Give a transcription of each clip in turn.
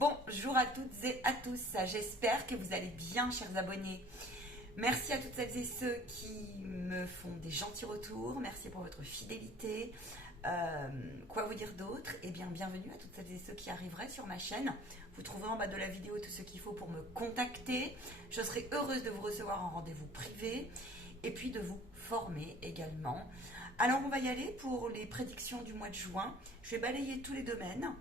Bonjour à toutes et à tous, j'espère que vous allez bien, chers abonnés. Merci à toutes celles et ceux qui me font des gentils retours, merci pour votre fidélité. Quoi vous dire d'autre? Eh bien, bienvenue à toutes celles et ceux qui arriveraient sur ma chaîne. Vous trouverez en bas de la vidéo tout ce qu'il faut pour me contacter. Je serai heureuse de vous recevoir en rendez-vous privé et puis de vous former également. Alors, on va y aller pour les prédictions du mois de juin. Je vais balayer tous les domaines.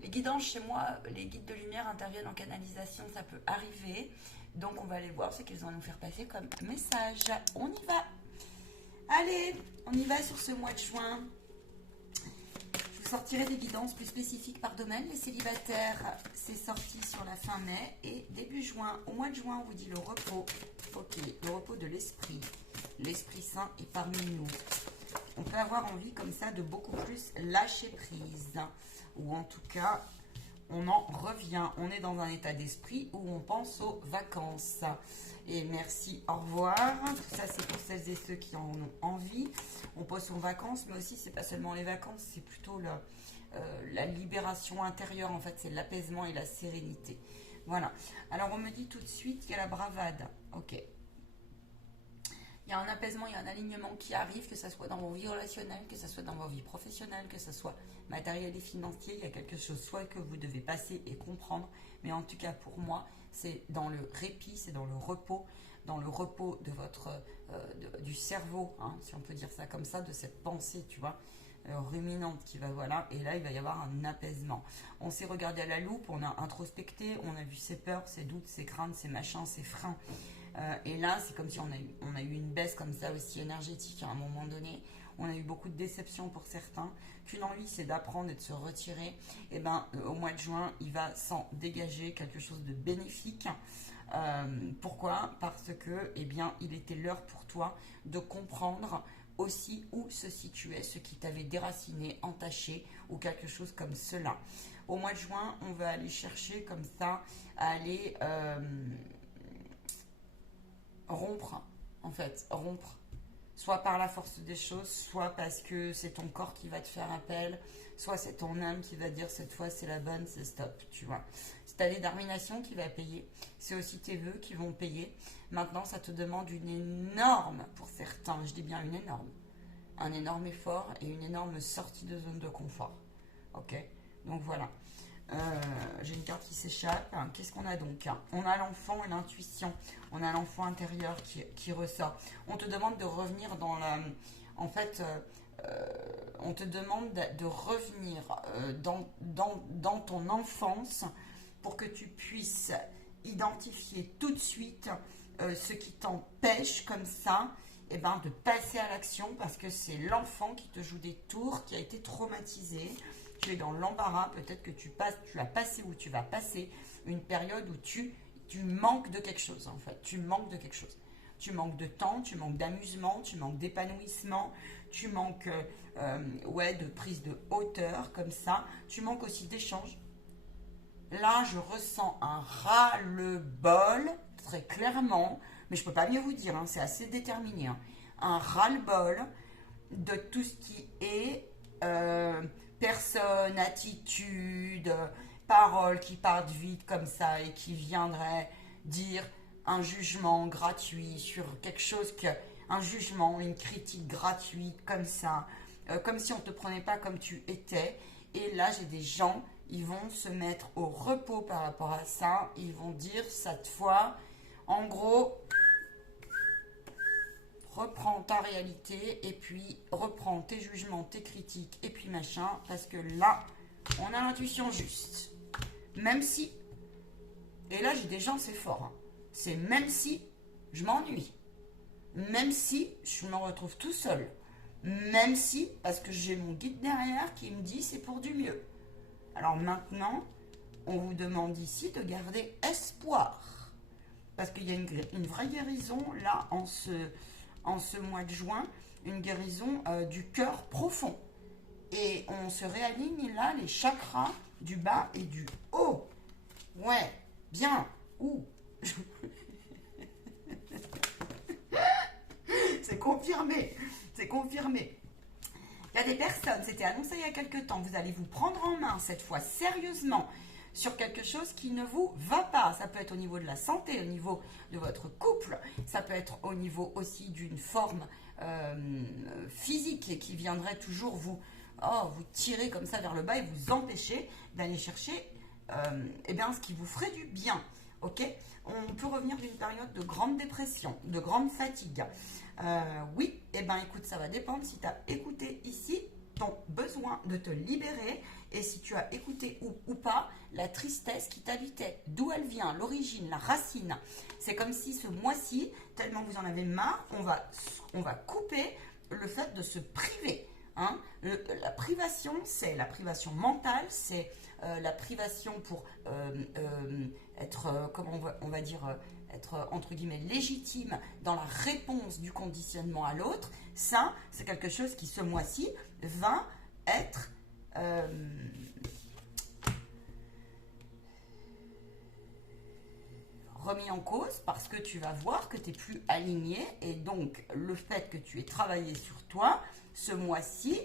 Les guidances chez moi, les guides de lumière interviennent en canalisation, ça peut arriver. Donc on va aller voir ce qu'ils vont nous faire passer comme message. On y va. Allez, on y va sur ce mois de juin. Je vous sortirai des guidances plus spécifiques par domaine. Les célibataires, c'est sorti sur la fin mai et début juin. Au mois de juin, on vous dit le repos. Ok, le repos de l'esprit. L'Esprit Saint est parmi nous. On peut avoir envie comme ça de beaucoup plus lâcher prise. Ou en tout cas, on en revient. On est dans un état d'esprit où on pense aux vacances. Et merci, au revoir. Tout ça, c'est pour celles et ceux qui en ont envie. On pense aux vacances, mais aussi, c'est pas seulement les vacances, c'est plutôt la libération intérieure. En fait, c'est l'apaisement et la sérénité. Voilà. Alors, on me dit tout de suite qu'il y a la bravade. Ok. Il y a un apaisement, il y a un alignement qui arrive, que ce soit dans vos vies relationnelles, que ce soit dans vos vies professionnelles, que ce soit matériel et financier. Il y a quelque chose soit que vous devez passer et comprendre, mais en tout cas pour moi, c'est dans le répit, c'est dans le repos de votre, du cerveau, hein, si on peut dire ça comme ça, de cette pensée, tu vois, ruminante qui va, voilà, et là il va y avoir un apaisement. On s'est regardé à la loupe, on a introspecté, on a vu ses peurs, ses doutes, ses craintes, ses machins, ses freins. Et là, c'est comme si on a eu une baisse comme ça aussi énergétique à un moment donné. On a eu beaucoup de déceptions pour certains. Qu'une envie, c'est d'apprendre et de se retirer. Et ben, au mois de juin, il va s'en dégager quelque chose de bénéfique. Pourquoi? Parce que, eh bien, il était l'heure pour toi de comprendre aussi où se situait ce qui t'avait déraciné, entaché ou quelque chose comme cela. Au mois de juin, on va aller chercher comme ça à aller rompre, en fait, rompre. Soit par la force des choses, soit parce que c'est ton corps qui va te faire appel, soit c'est ton âme qui va dire cette fois c'est la bonne, c'est stop, tu vois. C'est ta détermination qui va payer, c'est aussi tes vœux qui vont payer. Maintenant, ça te demande une énorme, pour certains, je dis bien une énorme, un énorme effort et une énorme sortie de zone de confort. Ok? Donc voilà. J'ai une carte qui s'échappe. Qu'est-ce qu'on a donc? On a l'enfant et l'intuition. On a l'enfant intérieur qui ressort. On te demande de revenir dans la... En fait, on te demande de revenir dans ton enfance pour que tu puisses identifier tout de suite ce qui t'empêche comme ça de passer à l'action, parce que c'est l'enfant qui te joue des tours, qui a été traumatisé. Tu es dans l'embarras, peut-être que tu as passé ou tu vas passer une période où tu manques de quelque chose, en fait. Tu manques de quelque chose. Tu manques de temps, tu manques d'amusement, tu manques d'épanouissement, tu manques de prise de hauteur, comme ça. Tu manques aussi d'échange. Là, je ressens un ras-le-bol, très clairement, mais je ne peux pas mieux vous dire, hein, c'est assez déterminé. Hein. Un ras-le-bol de tout ce qui est... personne, attitude, paroles qui partent vite comme ça et qui viendraient dire un jugement gratuit sur quelque chose un jugement, une critique gratuite comme ça, comme si on ne te prenait pas comme tu étais. Et là, j'ai des gens, ils vont se mettre au repos par rapport à ça. Ils vont dire cette fois, en gros... reprends ta réalité et puis reprends tes jugements, tes critiques et puis machin, parce que là, on a l'intuition juste. Même si, et là j'ai des gens, c'est fort, hein. C'est même si je m'ennuie, même si je me retrouve tout seul, même si, parce que j'ai mon guide derrière qui me dit c'est pour du mieux. Alors maintenant, on vous demande ici de garder espoir, parce qu'il y a une vraie guérison là en ce mois de juin, une guérison du cœur profond. Et on se réaligne là les chakras du bas et du haut. Ouais, bien. Ouh. C'est confirmé. C'est confirmé. Il y a des personnes, c'était annoncé il y a quelques temps, vous allez vous prendre en main cette fois sérieusement sur quelque chose qui ne vous va pas. Ça peut être au niveau de la santé, au niveau de votre couple, ça peut être au niveau aussi d'une forme physique qui viendrait toujours vous tirer comme ça vers le bas et vous empêcher d'aller chercher eh bien, ce qui vous ferait du bien. Ok, on peut revenir d'une période de grande dépression, de grande fatigue. Oui, eh bien écoute, ça va dépendre si tu as écouté ici ton besoin de te libérer et si tu as écouté ou pas la tristesse qui t'habitait, d'où elle vient, l'origine, la racine. C'est comme si ce mois-ci, tellement vous en avez marre, on va couper le fait de se priver. Hein. La privation, c'est la privation mentale, c'est la privation pour être, comment on va dire, être entre guillemets légitime dans la réponse du conditionnement à l'autre. Ça, c'est quelque chose qui ce mois-ci va être remis en cause parce que tu vas voir que tu n'es plus aligné et donc le fait que tu aies travaillé sur toi, ce mois-ci,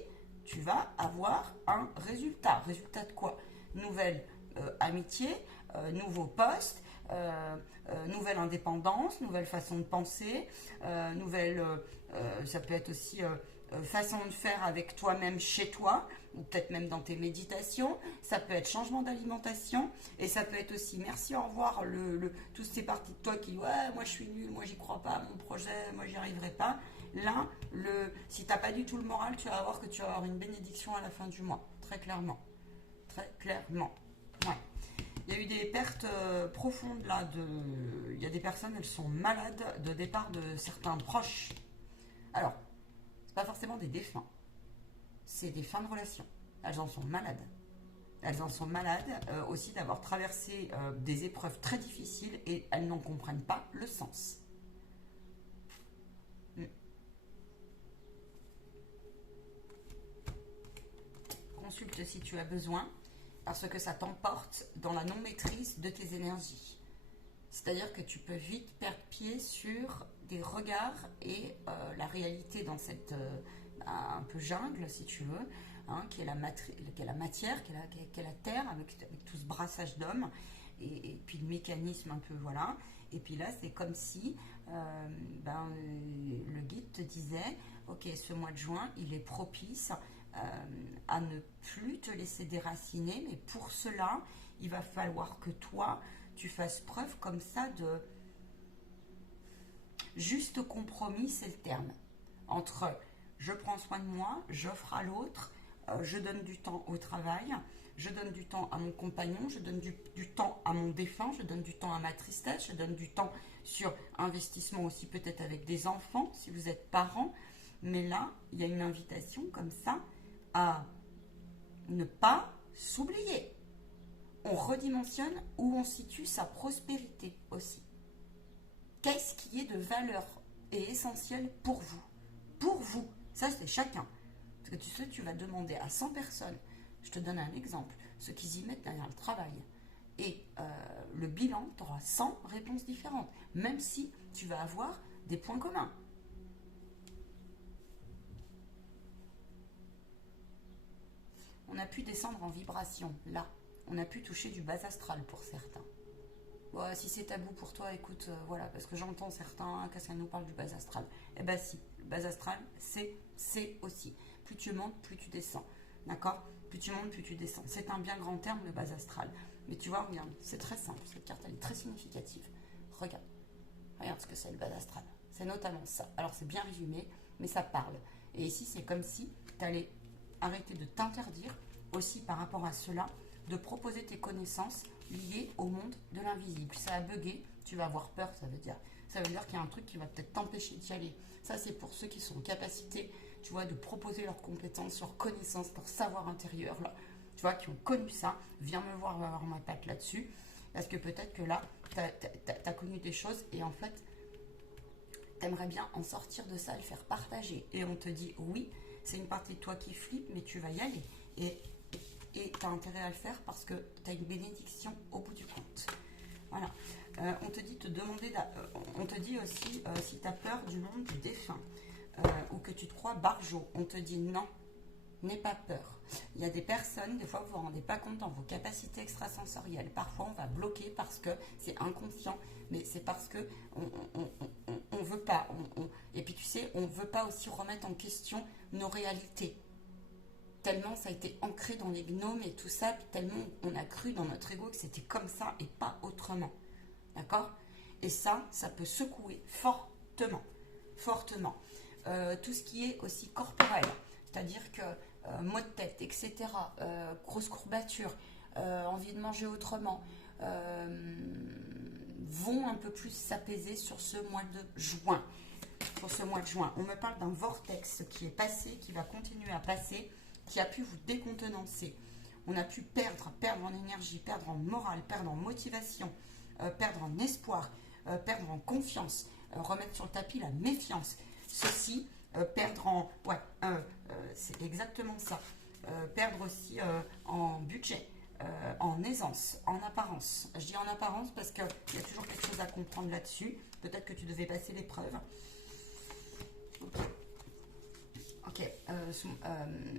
tu vas avoir un résultat. Résultat de quoi? Nouvelle amitié, nouveau poste, nouvelle indépendance, nouvelle façon de penser, ça peut être aussi façon de faire avec toi-même chez toi, ou peut-être même dans tes méditations, ça peut être changement d'alimentation, et ça peut être aussi merci, au revoir, toutes ces parties de toi qui ouais, moi je suis nul, moi j'y crois pas à mon projet, moi j'y arriverai pas. Là, si tu n'as pas du tout le moral, tu vas voir que tu vas avoir une bénédiction à la fin du mois, très clairement. Très clairement. Ouais. Il y a eu des pertes profondes là. Il y a des personnes, elles sont malades de départ de certains proches. Alors, c'est pas forcément des défunts, c'est des fins de relation. Elles en sont malades. Elles en sont malades aussi d'avoir traversé des épreuves très difficiles et elles n'en comprennent pas le sens. Consulte si tu as besoin, parce que ça t'emporte dans la non-maîtrise de tes énergies. C'est-à-dire que tu peux vite perdre pied sur des regards et la réalité dans cette un peu jungle, si tu veux, hein, qui est la matière, qui est la terre, avec tout ce brassage d'hommes, et puis le mécanisme un peu, voilà. Et puis là, c'est comme si le guide te disait, ok, ce mois de juin, il est propice à ne plus te laisser déraciner, mais pour cela, il va falloir que toi, tu fasses preuve comme ça de juste compromis, c'est le terme, entre je prends soin de moi, j'offre à l'autre, je donne du temps au travail, je donne du temps à mon compagnon, je donne du temps à mon défunt, je donne du temps à ma tristesse, je donne du temps sur investissement aussi peut-être avec des enfants, si vous êtes parents. Mais là, il y a une invitation comme ça à ne pas s'oublier. On redimensionne où on situe sa prospérité aussi. Qu'est-ce qui est de valeur et essentiel pour vous? Pour vous, ça c'est chacun. Parce que tu sais, tu vas demander à 100 personnes, je te donne un exemple, ceux qui y mettent derrière le travail. Et le bilan, tu auras 100 réponses différentes, même si tu vas avoir des points communs. On a pu descendre en vibration, là. On a pu toucher du bas astral pour certains. Bon, si c'est tabou pour toi, écoute, voilà, parce que j'entends certains que ça nous parle du bas astral. Eh bien si, le bas astral, c'est aussi. Plus tu montes, plus tu descends. D'accord? Plus tu montes, plus tu descends. C'est un bien grand terme, le bas astral. Mais tu vois, regarde, c'est très simple. Cette carte, elle est très significative. Regarde. Regarde ce que c'est le bas astral. C'est notamment ça. Alors, c'est bien résumé, mais ça parle. Et ici, c'est comme si tu allais arrêter de t'interdire aussi par rapport à cela, de proposer tes connaissances liées au monde de l'invisible. Ça a bugué, tu vas avoir peur, ça veut dire qu'il y a un truc qui va peut-être t'empêcher d'y aller. Ça, c'est pour ceux qui sont en capacité, tu vois, de proposer leurs compétences, leurs connaissances, leur savoir intérieur, là, tu vois, qui ont connu ça. Viens me voir, va avoir ma patte là-dessus, parce que peut-être que là, t'as connu des choses et en fait, t'aimerais bien en sortir de ça, le faire partager. Et on te dit, oui, c'est une partie de toi qui flippe, mais tu vas y aller. Et tu as intérêt à le faire parce que tu as une bénédiction au bout du compte. Voilà. On te dit on te dit aussi si tu as peur du monde du défunt ou que tu te crois barjot, on te dit non. n'aie pas peur. Il y a des personnes, des fois vous ne vous rendez pas compte dans vos capacités extrasensorielles. Parfois on va bloquer parce que c'est inconscient, mais c'est parce que on veut pas. Et puis tu sais, on ne veut pas aussi remettre en question nos réalités. Tellement ça a été ancré dans les gnomes et tout ça, tellement on a cru dans notre ego que c'était comme ça et pas autrement. D'accord? Et ça peut secouer fortement. Fortement. Tout ce qui est aussi corporel, c'est-à-dire que maux de tête, etc., grosses courbatures, envie de manger autrement, vont un peu plus s'apaiser sur ce mois de juin. Pour ce mois de juin, on me parle d'un vortex qui est passé, qui va continuer à passer, qui a pu vous décontenancer. On a pu perdre en énergie, perdre en morale, perdre en motivation, perdre en espoir, perdre en confiance, remettre sur le tapis la méfiance. Ceci, perdre en... Ouais, c'est exactement ça. Perdre aussi en budget, en aisance, en apparence. Je dis en apparence parce qu'il y a toujours quelque chose à comprendre là-dessus. Peut-être que tu devais passer l'épreuve. Ok.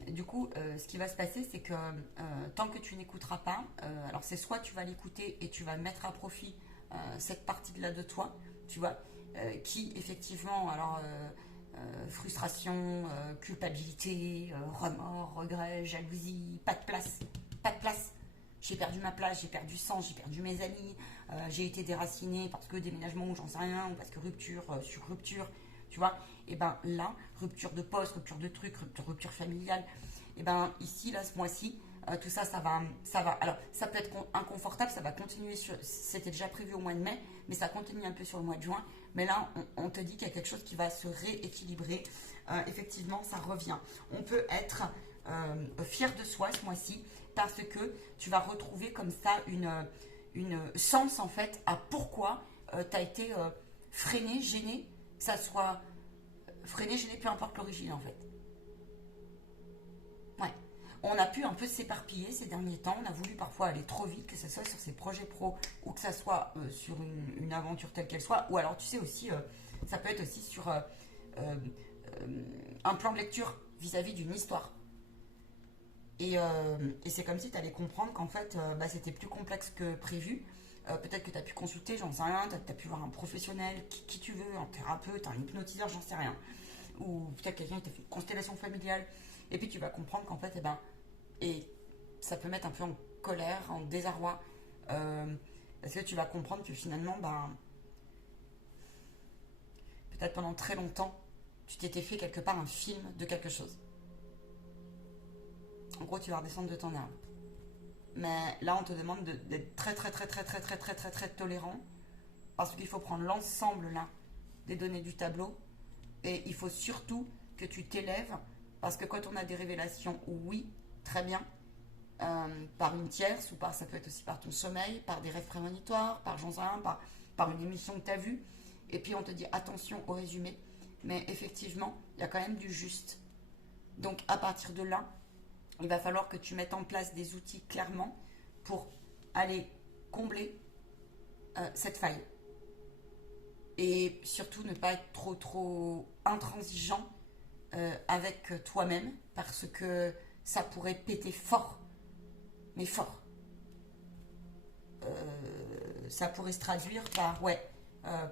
Du coup, ce qui va se passer, c'est que tant que tu n'écouteras pas, alors c'est soit tu vas l'écouter et tu vas mettre à profit cette partie-là de toi, tu vois, qui effectivement, alors frustration, culpabilité, remords, regrets, jalousie, pas de place, pas de place. J'ai perdu ma place, j'ai perdu sens, j'ai perdu mes amis, j'ai été déracinée parce que déménagement ou j'en sais rien, ou parce que rupture sur rupture, tu vois. Et ben là, rupture de poste, rupture de trucs, rupture familiale, et ben ici, là, ce mois-ci, tout ça, ça va. Alors, ça peut être inconfortable, ça va continuer c'était déjà prévu au mois de mai, mais ça continue un peu sur le mois de juin. Mais là, on te dit qu'il y a quelque chose qui va se rééquilibrer. Effectivement, ça revient. On peut être fier de soi ce mois-ci parce que tu vas retrouver comme ça une sens en fait à pourquoi tu as été freiné, gêné, que ça soit freiné, gêné, peu importe l'origine en fait. Ouais. On a pu un peu s'éparpiller ces derniers temps. On a voulu parfois aller trop vite, que ce soit sur ses projets pro ou que ce soit sur une aventure telle qu'elle soit. Ou alors, tu sais aussi, ça peut être aussi sur un plan de lecture vis-à-vis d'une histoire. Et c'est comme si tu allais comprendre qu'en fait, c'était plus complexe que prévu. Peut-être que tu as pu consulter, j'en sais rien. Tu as pu voir un professionnel, qui tu veux, un thérapeute, un hypnotiseur, j'en sais rien. Ou peut-être quelqu'un qui t'a fait une constellation familiale. Et puis tu vas comprendre qu'en fait, et ça peut mettre un peu en colère, en désarroi, parce que tu vas comprendre que finalement, peut-être pendant très longtemps, tu t'étais fait quelque part un film de quelque chose. En gros, tu vas redescendre de ton arbre. Mais là, on te demande d'être très, très, très, très, très, très, très, très, très tolérant, parce qu'il faut prendre l'ensemble là des données du tableau, et il faut surtout que tu t'élèves. Parce que quand on a des révélations, oui, très bien, par une tierce, ou ça peut être aussi par ton sommeil, par des rêves prémonitoires, par j'en sais rien, par une émission que tu as vue, et puis on te dit attention au résumé, mais effectivement, il y a quand même du juste. Donc à partir de là, il va falloir que tu mettes en place des outils clairement pour aller combler cette faille. Et surtout ne pas être trop intransigeant avec toi-même, parce que ça pourrait péter fort, mais fort. Ça pourrait se traduire par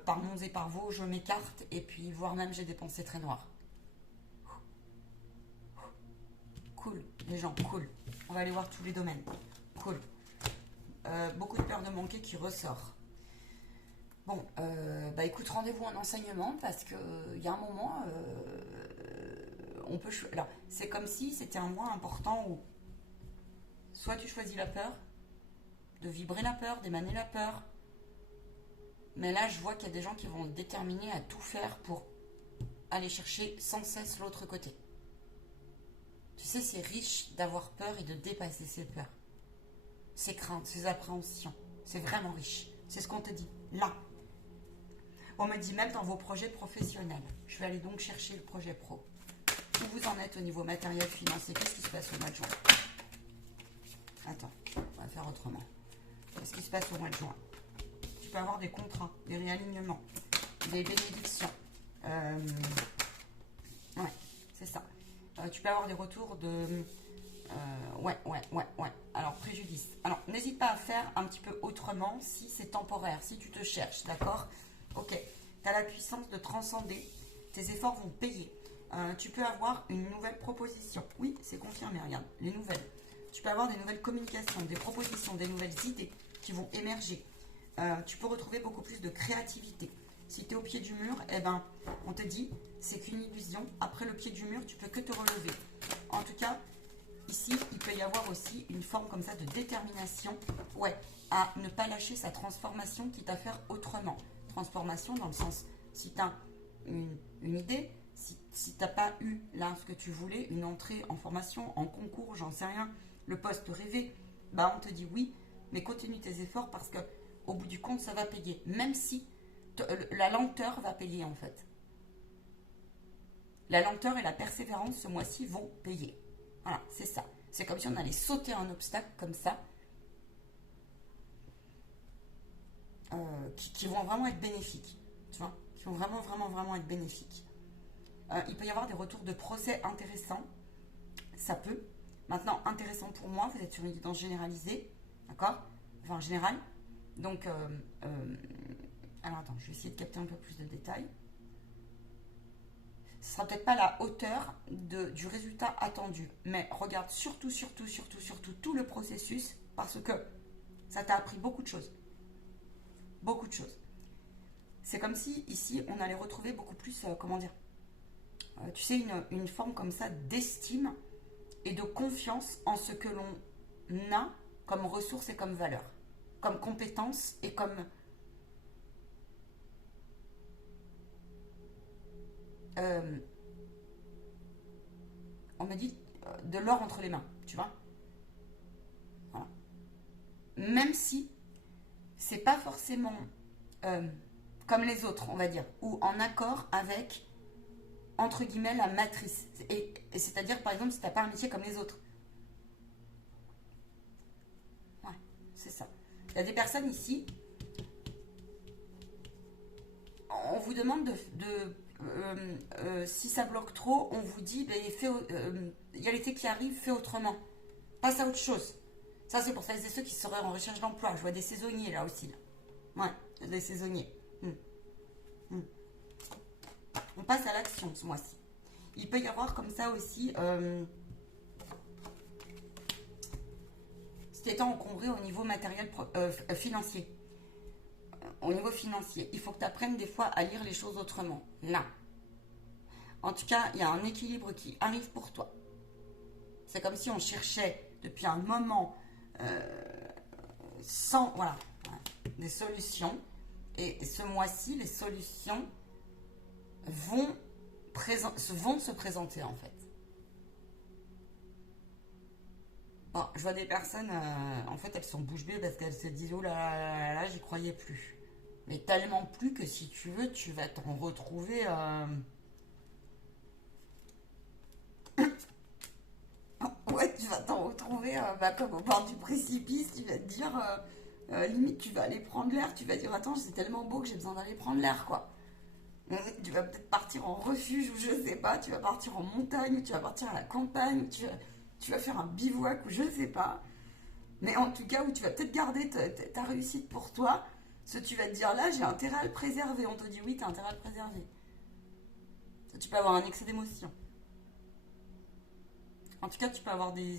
par mons et par vaux, je m'écarte, et puis voire même j'ai des pensées très noires. Cool, les gens, cool. On va aller voir tous les domaines. Cool. Beaucoup de peur de manquer qui ressort. Bon, écoute, rendez-vous en enseignement parce qu'il y a un moment, on peut... Alors, c'est comme si c'était un mois important où soit tu choisis la peur, de vibrer la peur, d'émaner la peur, mais là, je vois qu'il y a des gens qui vont se déterminer à tout faire pour aller chercher sans cesse l'autre côté. Tu sais, c'est riche d'avoir peur et de dépasser ses peurs, ses craintes, ses appréhensions. C'est vraiment riche. C'est ce qu'on te dit, là. On me dit même dans vos projets professionnels. Je vais aller donc chercher le projet pro. Où vous en êtes au niveau matériel, financier? Qu'est-ce qui se passe au mois de juin? Attends, on va faire autrement. Qu'est-ce qui se passe au mois de juin? Tu peux avoir des contrats, des réalignements, des bénédictions. Ouais, c'est ça. Tu peux avoir des retours de... ouais. Alors, préjudice. Alors, n'hésite pas à faire un petit peu autrement si c'est temporaire, si tu te cherches, d'accord? Ok. Tu as la puissance de transcender. Tes efforts vont payer. Tu peux avoir une nouvelle proposition. Oui, c'est confirmé, regarde, les nouvelles. Tu peux avoir des nouvelles communications, des propositions, des nouvelles idées qui vont émerger. Tu peux retrouver beaucoup plus de créativité. Si tu es au pied du mur, eh ben, on te dit, c'est qu'une illusion. Après le pied du mur, tu peux que te relever. En tout cas, ici, il peut y avoir aussi une forme comme ça de détermination, ouais, à ne pas lâcher sa transformation, quitte à faire autrement. Transformation dans le sens, si tu as une idée, si tu n'as pas eu là ce que tu voulais, une entrée en formation, en concours, j'en sais rien, le poste rêvé, bah on te dit oui, mais continue tes efforts parce que au bout du compte, ça va payer. Même si la lenteur va payer en fait. La lenteur et la persévérance ce mois-ci vont payer. Voilà, c'est ça. C'est comme si on allait sauter un obstacle comme ça, qui vont vraiment être bénéfiques. Tu vois, qui vont vraiment être bénéfiques. Il peut y avoir des retours de procès intéressants. Ça peut. Maintenant, intéressant pour moi, vous êtes sur une guidance généralisée. D'accord? Enfin, générale. Donc, alors attends, je vais essayer de capter un peu plus de détails. Ce sera peut-être pas la hauteur du résultat attendu. Mais regarde surtout tout le processus parce que ça t'a appris beaucoup de choses. Beaucoup de choses. C'est comme si ici, on allait retrouver beaucoup plus, comment dire, tu sais, une forme comme ça d'estime et de confiance en ce que l'on a comme ressources et comme valeur, comme compétences et comme... on me dit de l'or entre les mains, tu vois. Voilà. Même si c'est pas forcément comme les autres, on va dire, ou en accord avec, entre guillemets, la matrice. Et c'est-à-dire, par exemple, si tu n'as pas un métier comme les autres. Ouais, c'est ça. Il y a des personnes ici, on vous demande si ça bloque trop, on vous dit, ben, il y a l'été qui arrive, fais autrement. Passe à autre chose. Ça, c'est pour celles et ceux qui seraient en recherche d'emploi. Je vois des saisonniers là aussi. Là. Ouais, des saisonniers. On passe à l'action ce mois-ci. Il peut y avoir comme ça aussi, si tu étant encombré au niveau matériel financier. Au niveau financier, il faut que tu apprennes des fois à lire les choses autrement. Là. En tout cas, il y a un équilibre qui arrive pour toi. C'est comme si on cherchait depuis un moment voilà, des solutions. Et ce mois-ci, les solutions vont se présenter en fait. Bon, je vois des personnes, en fait, elles sont bouche bée parce qu'elles se disent oh là, j'y croyais plus. Mais tellement plus que si tu veux, tu vas t'en retrouver. Ouais, tu vas t'en retrouver comme au bord du précipice. Tu vas te dire, limite, tu vas aller prendre l'air. Tu vas dire attends, c'est tellement beau que j'ai besoin d'aller prendre l'air, quoi. Tu vas peut-être partir en refuge ou je sais pas, tu vas partir en montagne, tu vas partir à la campagne, tu vas faire un bivouac ou je sais pas. Mais en tout cas, où tu vas peut-être garder ta réussite pour toi, ce tu vas te dire là, j'ai intérêt à le préserver. On te dit oui, tu as intérêt à le préserver. Tu peux avoir un excès d'émotion. En tout cas, tu peux avoir des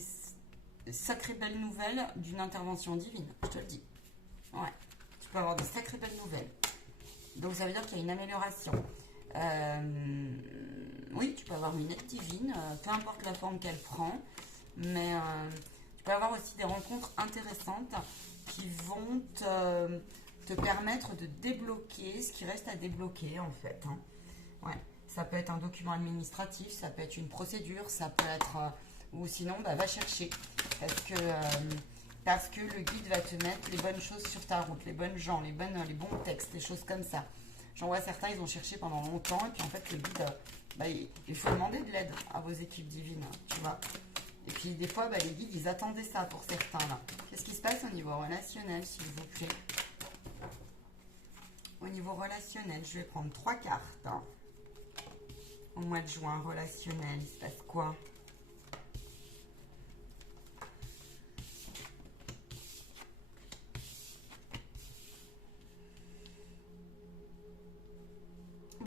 sacrées belles nouvelles d'une intervention divine, je te le dis. Ouais, tu peux avoir des sacrées belles nouvelles. Donc ça veut dire qu'il y a une amélioration. Oui, tu peux avoir une aide divine, peu importe la forme qu'elle prend, mais tu peux avoir aussi des rencontres intéressantes qui vont te permettre de débloquer ce qui reste à débloquer en fait. Hein. Ouais, ça peut être un document administratif, ça peut être une procédure, ça peut être... ou sinon, bah, va chercher. Parce que le guide va te mettre les bonnes choses sur ta route, les bonnes gens, les bons textes, les choses comme ça. J'en vois certains, ils ont cherché pendant longtemps, et puis en fait, le guide, il faut demander de l'aide à vos équipes divines, tu vois. Et puis des fois, les guides, ils attendaient ça pour certains, là. Qu'est-ce qui se passe au niveau relationnel, s'il vous plaît? Au niveau relationnel, je vais prendre 3 cartes. Hein. Au mois de juin, relationnel, il se passe quoi?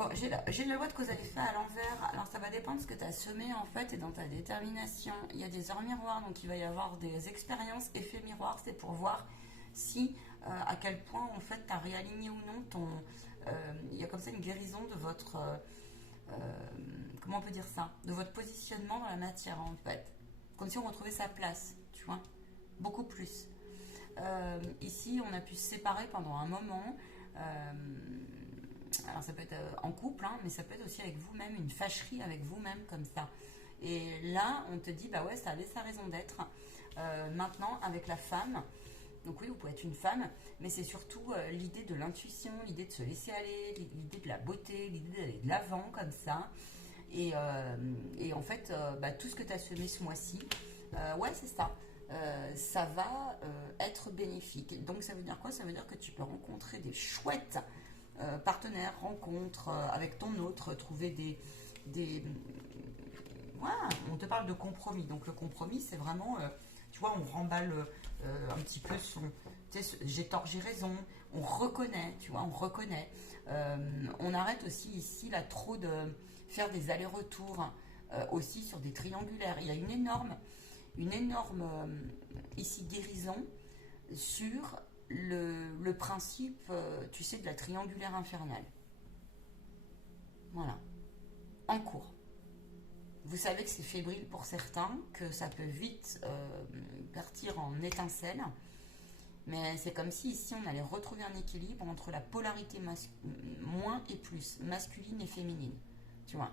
Bon, j'ai la loi de cause à effet à l'envers. Alors, ça va dépendre de ce que tu as semé, en fait, et dans ta détermination. Il y a des heures miroirs, donc il va y avoir des expériences effets miroirs. C'est pour voir si, à quel point, en fait, tu as réaligné ou non ton... il y a comme ça une guérison de votre... comment on peut dire ça? De votre positionnement dans la matière, en fait. Comme si on retrouvait sa place, tu vois. Beaucoup plus. Ici, on a pu se séparer pendant un moment... alors ça peut être en couple, hein, mais ça peut être aussi avec vous-même, une fâcherie avec vous-même comme ça. Et là, on te dit, bah ouais, ça avait sa raison d'être. Maintenant, avec la femme, donc oui, vous pouvez être une femme, mais c'est surtout l'idée de l'intuition, l'idée de se laisser aller, l'idée de la beauté, l'idée d'aller de l'avant comme ça. Et en fait, bah, tout ce que tu as semé ce mois-ci, ouais, c'est ça. Ça va être bénéfique. Donc ça veut dire quoi? Ça veut dire que tu peux rencontrer des chouettes partenaires, rencontres avec ton autre, trouver des... Voilà, on te parle de compromis. Donc le compromis, c'est vraiment, tu vois, on remballe un petit peu son... Tu sais, j'ai tort, j'ai raison. On reconnaît, tu vois, on reconnaît. On arrête aussi ici, là, trop de faire des allers-retours aussi sur des triangulaires. Il y a une énorme ici guérison sur le principe, tu sais, de la triangulaire infernale. Voilà. En cours. Vous savez que c'est fébrile pour certains, que ça peut vite partir en étincelle. Mais c'est comme si ici on allait retrouver un équilibre entre la polarité moins et plus, masculine et féminine. Tu vois.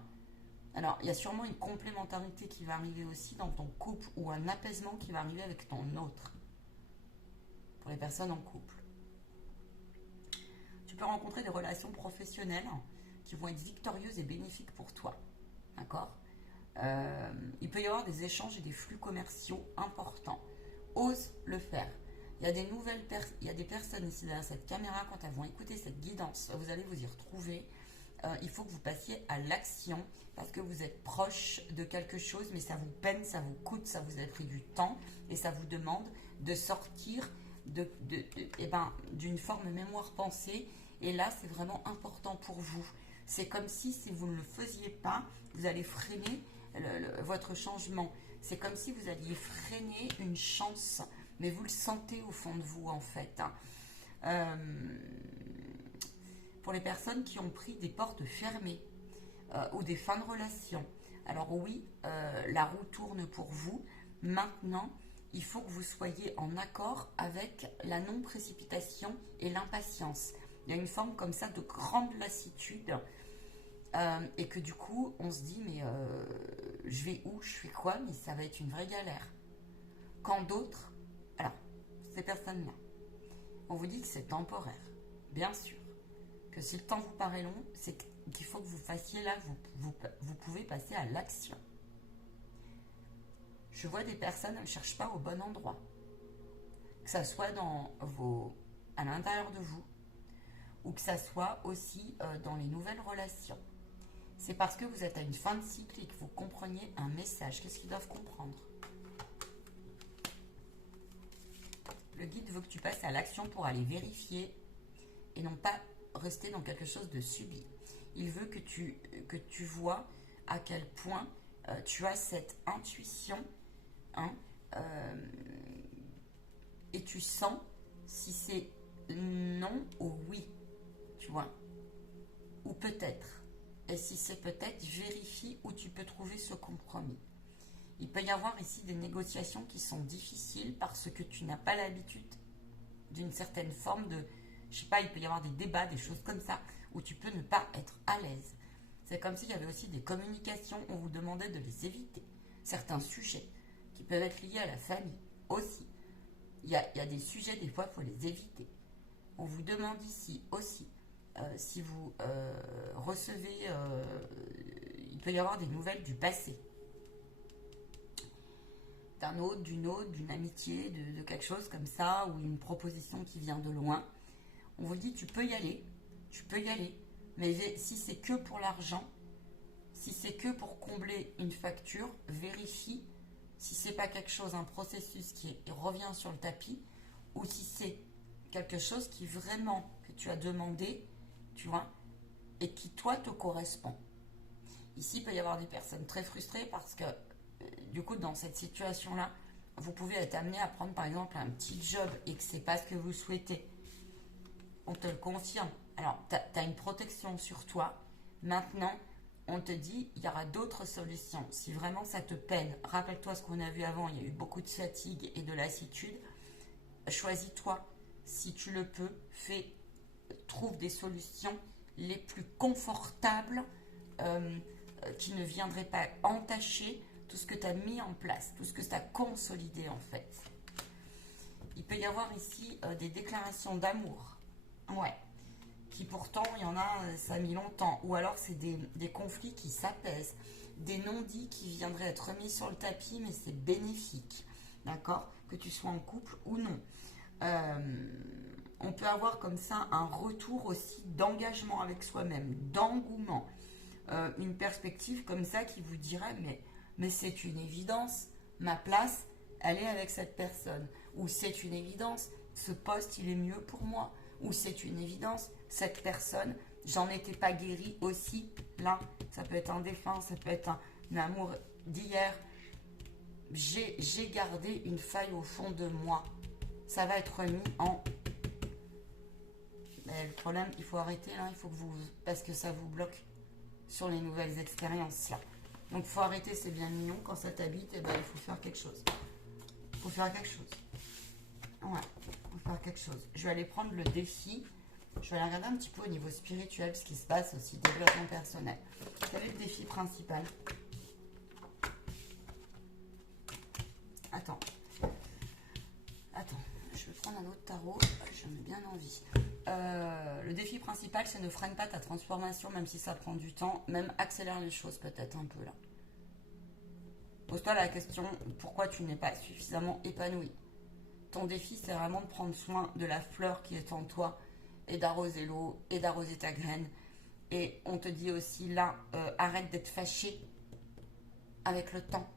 Alors, il y a sûrement une complémentarité qui va arriver aussi dans ton couple ou un apaisement qui va arriver avec ton autre. Pour les personnes en couple. Tu peux rencontrer des relations professionnelles qui vont être victorieuses et bénéfiques pour toi. D'accord? Il peut y avoir des échanges et des flux commerciaux importants. Ose le faire. Il y a il y a des personnes ici derrière cette caméra, quand elles vont écouter cette guidance, vous allez vous y retrouver. Il faut que vous passiez à l'action parce que vous êtes proche de quelque chose, mais ça vous peine, ça vous coûte, ça vous a pris du temps et ça vous demande de sortir d'une forme mémoire pensée. Et là, c'est vraiment important pour vous. C'est comme si vous ne le faisiez pas, vous allez freiner votre changement. C'est comme si vous alliez freiner une chance, mais vous le sentez au fond de vous en fait. Pour les personnes qui ont pris des portes fermées ou des fins de relation. Alors oui, la roue tourne pour vous. Maintenant, il faut que vous soyez en accord avec la non-précipitation et l'impatience. Il y a une forme comme ça de grande lassitude et que du coup, on se dit, mais je vais où, je fais quoi, mais ça va être une vraie galère. Quand d'autres, alors, ces personnes-là, on vous dit que c'est temporaire, bien sûr. Que si le temps vous paraît long, c'est qu'il faut que vous fassiez là, vous pouvez passer à l'action. Je vois des personnes, elles ne cherchent pas au bon endroit. Que ça soit à l'intérieur de vous, ou que ça soit aussi dans les nouvelles relations. C'est parce que vous êtes à une fin de cycle et que vous compreniez un message. Qu'est-ce qu'ils doivent comprendre? Le guide veut que tu passes à l'action pour aller vérifier et non pas rester dans quelque chose de subi. Il veut que tu vois à quel point tu as cette intuition et tu sens si c'est non ou oui, tu vois, ou peut-être. Et si c'est peut-être, vérifie où tu peux trouver ce compromis. Il peut y avoir ici des négociations qui sont difficiles parce que tu n'as pas l'habitude d'une certaine forme de... Je sais pas, il peut y avoir des débats, des choses comme ça, où tu peux ne pas être à l'aise. C'est comme s'il y avait aussi des communications, on vous demandait de les éviter. Certains sujets qui peuvent être liés à la famille aussi. Il y a des sujets, des fois, il faut les éviter. On vous demande ici aussi, si vous recevez... il peut y avoir des nouvelles du passé. D'un autre, d'une amitié, de quelque chose comme ça, ou une proposition qui vient de loin. On vous dit, tu peux y aller, mais si c'est que pour l'argent, si c'est que pour combler une facture, vérifie si c'est pas quelque chose, un processus qui revient sur le tapis, ou si c'est quelque chose qui vraiment, que tu as demandé, tu vois, et qui, toi, te correspond. Ici, il peut y avoir des personnes très frustrées parce que, du coup, dans cette situation-là, vous pouvez être amené à prendre, par exemple, un petit job et que c'est pas ce que vous souhaitez. On te le confirme. Alors, tu as une protection sur toi. Maintenant, on te dit, il y aura d'autres solutions. Si vraiment ça te peine, rappelle-toi ce qu'on a vu avant, il y a eu beaucoup de fatigue et de lassitude. Choisis-toi. Si tu le peux, trouve des solutions les plus confortables qui ne viendraient pas entacher tout ce que tu as mis en place, tout ce que tu as consolidé en fait. Il peut y avoir ici des déclarations d'amour. Ouais. Qui pourtant, il y en a, ça a mis longtemps. Ou alors, c'est des conflits qui s'apaisent. Des non-dits qui viendraient être mis sur le tapis, mais c'est bénéfique. D'accord? Que tu sois en couple ou non. On peut avoir comme ça un retour aussi d'engagement avec soi-même, d'engouement. Une perspective comme ça qui vous dirait, mais c'est une évidence, ma place, elle est avec cette personne. Ou c'est une évidence, ce poste, il est mieux pour moi. Ou c'est une évidence, cette personne, j'en étais pas guérie aussi. Là, ça peut être un défunt, ça peut être un amour d'hier. J'ai gardé une faille au fond de moi. Ça va être mis en... Mais le problème, il faut arrêter là, il faut que vous... Parce que ça vous bloque sur les nouvelles expériences là. Donc il faut arrêter, c'est bien mignon. Quand ça t'habite, eh ben, il faut faire quelque chose. Il faut faire quelque chose. Ouais, il faut faire quelque chose. Je vais aller prendre le défi. Je vais aller regarder un petit peu au niveau spirituel ce qui se passe aussi, développement personnel. Quel est le défi principal? Attends, je vais prendre un autre tarot, j'en ai bien envie. Le défi principal, c'est ne freine pas ta transformation, même si ça prend du temps, même accélère les choses peut-être un peu là. Pose-toi la question, pourquoi tu n'es pas suffisamment épanoui? Ton défi, c'est vraiment de prendre soin de la fleur qui est en toi, et d'arroser l'eau, et d'arroser ta graine. Et on te dit aussi là, arrête d'être fâché avec le temps.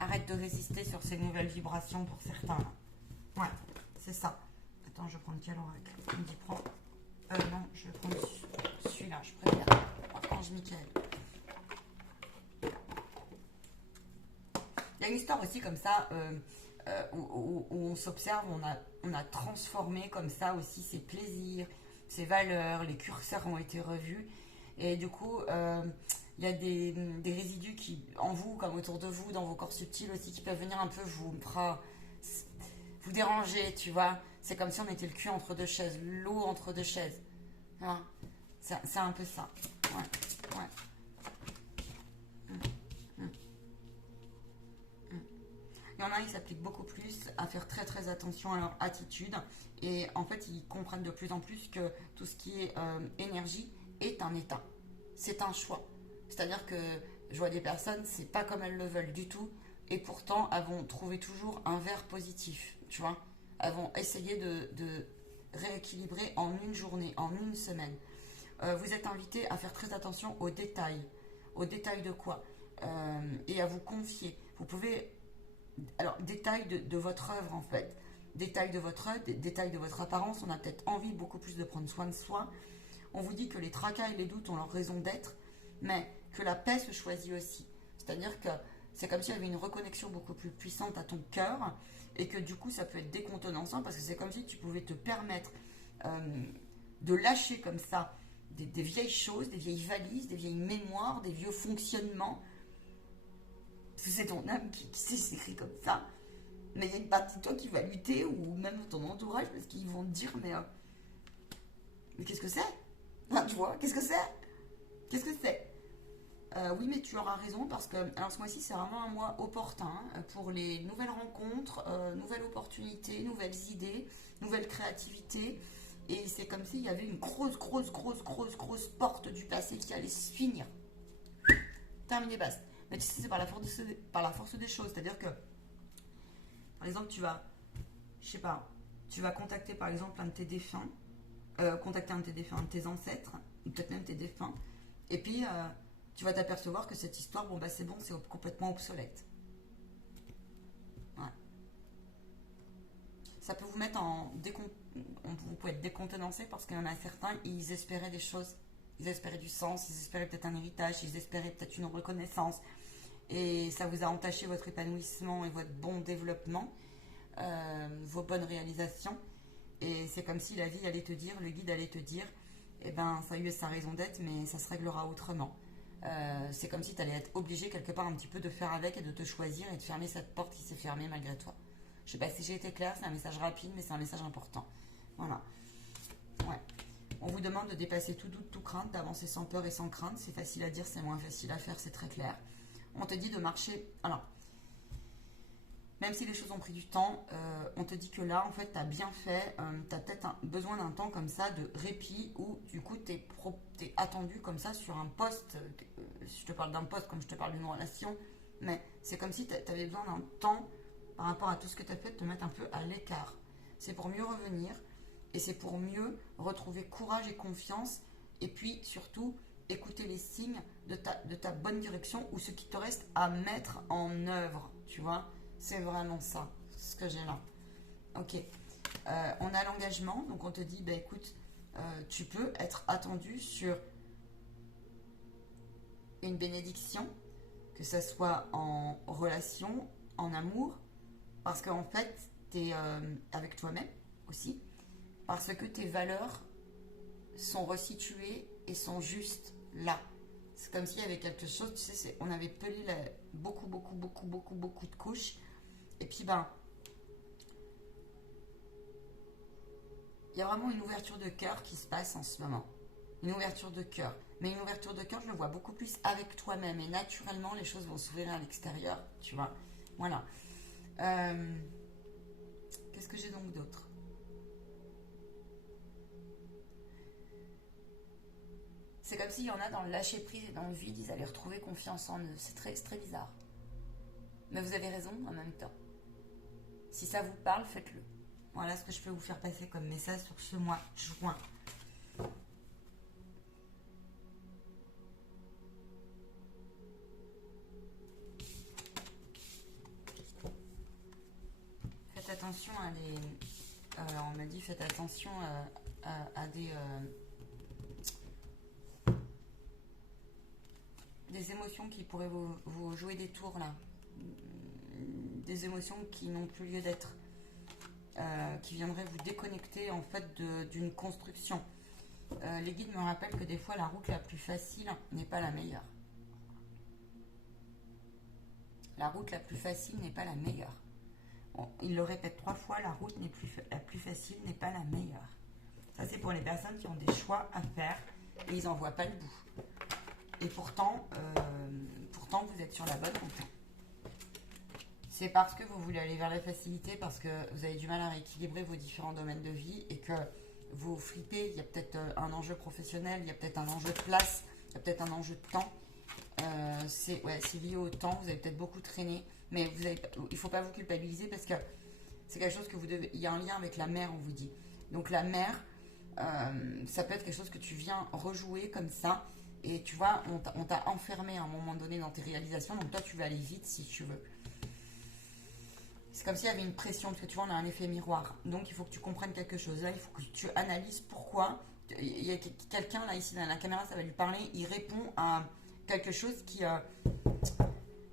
Arrête de résister sur ces nouvelles vibrations pour certains. Là. Ouais, c'est ça. Attends, je vais prendre quel oracle? Il me dit prends. Non, je vais prendre celui-là, je préfère. Archange Michael. Il y a une histoire aussi comme ça où on s'observe, on a transformé comme ça aussi ses plaisirs, ses valeurs, les curseurs ont été revus. Et du coup, il y a des résidus qui, en vous, comme autour de vous, dans vos corps subtils aussi, qui peuvent venir un peu vous déranger, tu vois. C'est comme si on était le cul entre deux chaises, l'eau entre deux chaises. Hein, c'est un peu ça. Ouais, ouais. Il y en a qui s'appliquent beaucoup plus à faire très très attention à leur attitude et en fait ils comprennent de plus en plus que tout ce qui est énergie est un état, c'est un choix. C'est-à-dire que je vois des personnes, c'est pas comme elles le veulent du tout et pourtant elles vont trouver toujours un verre positif, tu vois. Elles vont essayer de rééquilibrer en une journée, en une semaine. Vous êtes invité à faire très attention aux détails. Aux détails de quoi et à vous confier. Vous pouvez... Alors, détail de votre œuvre en fait. Détail de votre œuvre, détail de votre apparence. On a peut-être envie beaucoup plus de prendre soin de soi. On vous dit que les tracas et les doutes ont leur raison d'être, mais que la paix se choisit aussi. C'est-à-dire que c'est comme s'il y avait une reconnexion beaucoup plus puissante à ton cœur et que du coup ça peut être décontenancant parce que c'est comme si tu pouvais te permettre de lâcher comme ça des vieilles choses, des vieilles valises, des vieilles mémoires, des vieux fonctionnements. Parce que c'est ton âme qui s'écrit comme ça. Mais il y a une partie de toi qui va lutter, ou même ton entourage, parce qu'ils vont te dire, mais qu'est-ce que c'est? Enfin, tu vois, qu'est-ce que c'est? Qu'est-ce que c'est? Oui, mais tu auras raison, parce que alors ce mois-ci, c'est vraiment un mois opportun pour les nouvelles rencontres, nouvelles opportunités, nouvelles idées, nouvelles créativités. Et c'est comme s'il y avait une grosse porte du passé qui allait se finir. Terminé, basta. Mais tu sais, c'est par la force des choses. C'est-à-dire que, par exemple, tu vas contacter par exemple un de tes défunts, contacter un de tes défunts, un de tes ancêtres, ou peut-être même tes défunts, et puis tu vas t'apercevoir que cette histoire, c'est bon, c'est complètement obsolète. Ouais. ça peut vous mettre vous pouvez être décontenancé parce qu'il y en a certains, ils espéraient des choses. Ils espéraient du sens, ils espéraient peut-être un héritage, ils espéraient peut-être une reconnaissance. Et ça vous a entaché votre épanouissement et votre bon développement, vos bonnes réalisations. Et c'est comme si la vie allait te dire, le guide allait te dire, eh ben ça a eu sa raison d'être, mais ça se réglera autrement. C'est comme si tu allais être obligé quelque part un petit peu de faire avec et de te choisir et de fermer cette porte qui s'est fermée malgré toi. Je sais pas si j'ai été claire, c'est un message rapide, mais c'est un message important. Voilà. Ouais. On vous demande de dépasser tout doute, tout crainte, d'avancer sans peur et sans crainte. C'est facile à dire, c'est moins facile à faire, c'est très clair. On te dit de marcher. Alors, même si les choses ont pris du temps, on te dit que là, en fait, tu as bien fait. Tu as peut-être besoin d'un temps comme ça de répit où, du coup, tu es attendu comme ça sur un poste. Si je te parle d'un poste, comme je te parle d'une relation, mais c'est comme si tu avais besoin d'un temps par rapport à tout ce que tu as fait, de te mettre un peu à l'écart. C'est pour mieux revenir et c'est pour mieux retrouver courage et confiance et puis surtout écouter les signes de ta bonne direction ou ce qui te reste à mettre en œuvre, tu vois. C'est vraiment ça, ce que j'ai là. Ok. On a l'engagement, donc on te dit, bah écoute, tu peux être attendu sur une bénédiction, que ça soit en relation, en amour, parce qu'en fait, tu es avec toi-même aussi, parce que tes valeurs sont resituées et sont juste là. C'est comme s'il y avait quelque chose, tu sais, on avait pelé beaucoup de couches, et puis ben, il y a vraiment une ouverture de cœur qui se passe en ce moment. Une ouverture de cœur. Mais une ouverture de cœur, je le vois beaucoup plus avec toi-même. Et naturellement, les choses vont s'ouvrir à l'extérieur, tu vois. Voilà. Qu'est-ce que j'ai donc d'autre? C'est comme s'il y en a dans le lâcher-prise et dans le vide, ils allaient retrouver confiance en eux. C'est très bizarre. Mais vous avez raison en même temps. Si ça vous parle, faites-le. Voilà ce que je peux vous faire passer comme message sur ce mois de juin. Faites attention à des... on m'a dit faites attention à des émotions qui pourraient vous jouer des tours là. Des émotions qui n'ont plus lieu d'être. Qui viendraient vous déconnecter en fait d'une construction. Les guides me rappellent que des fois la route la plus facile n'est pas la meilleure. La route la plus facile n'est pas la meilleure. Bon, il le répète 3 fois, la route la plus facile n'est pas la meilleure. Ça c'est pour les personnes qui ont des choix à faire et ils n'en voient pas le bout. Et pourtant vous êtes sur la bonne route. C'est parce que vous voulez aller vers la facilité, parce que vous avez du mal à rééquilibrer vos différents domaines de vie et que vous fripez. Il y a peut-être un enjeu professionnel, il y a peut-être un enjeu de place, il y a peut-être un enjeu de temps. C'est lié au temps, vous avez peut-être beaucoup traîné, mais il ne faut pas vous culpabiliser parce que c'est quelque chose que vous devez... Il y a un lien avec la mer, on vous dit. Donc la mer, ça peut être quelque chose que tu viens rejouer comme ça. Et tu vois, on t'a enfermé à un moment donné dans tes réalisations, donc toi tu vas aller vite si tu veux. C'est comme s'il y avait une pression, parce que tu vois, on a un effet miroir. Donc, il faut que tu comprennes quelque chose. Là, il faut que tu analyses pourquoi. Il y a quelqu'un, là, ici, dans la caméra, ça va lui parler. Il répond à quelque chose qui...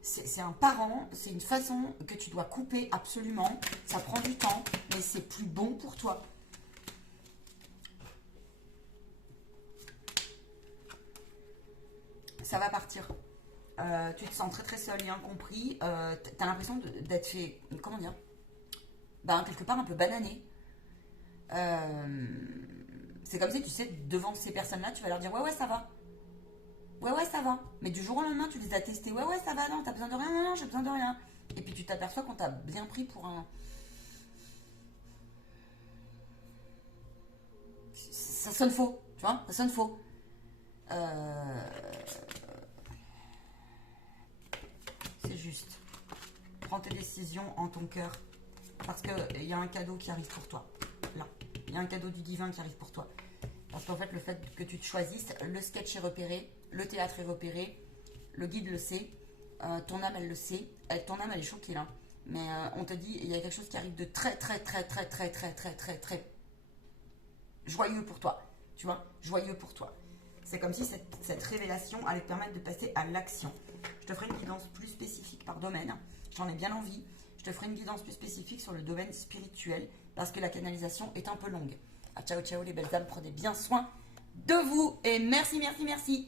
c'est un parent, c'est une façon que tu dois couper absolument. Ça prend du temps, mais c'est plus bon pour toi. Ça va partir. Tu te sens très seul et incompris. Tu as l'impression d'être fait, comment dire, quelque part un peu banané. C'est comme si, tu sais, devant ces personnes-là, tu vas leur dire ouais ça va. Ouais ça va. Mais du jour au lendemain, tu les as testés. Ouais ça va, non, t'as besoin de rien, non, j'ai besoin de rien. Et puis tu t'aperçois qu'on t'a bien pris pour un... Ça sonne faux, tu vois, ça sonne faux. C'est juste. Prends tes décisions en ton cœur. Parce qu'il y a un cadeau qui arrive pour toi. Là. Il y a un cadeau du divin qui arrive pour toi. Parce qu'en fait, le fait que tu te choisisses, le sketch est repéré, le théâtre est repéré, le guide le sait, ton âme, elle le sait. Ton âme, elle est choquée là. Mais on te dit, il y a quelque chose qui arrive de très, très, très, très, très, très, très, très, très joyeux pour toi. Tu vois, joyeux pour toi. C'est comme si cette révélation allait te permettre de passer à l'action. Je te ferai une guidance plus spécifique par domaine. J'en ai bien envie. Je te ferai une guidance plus spécifique sur le domaine spirituel parce que la canalisation est un peu longue. Ah, ciao, ciao les belles âmes. Prenez bien soin de vous. Et merci, merci, merci.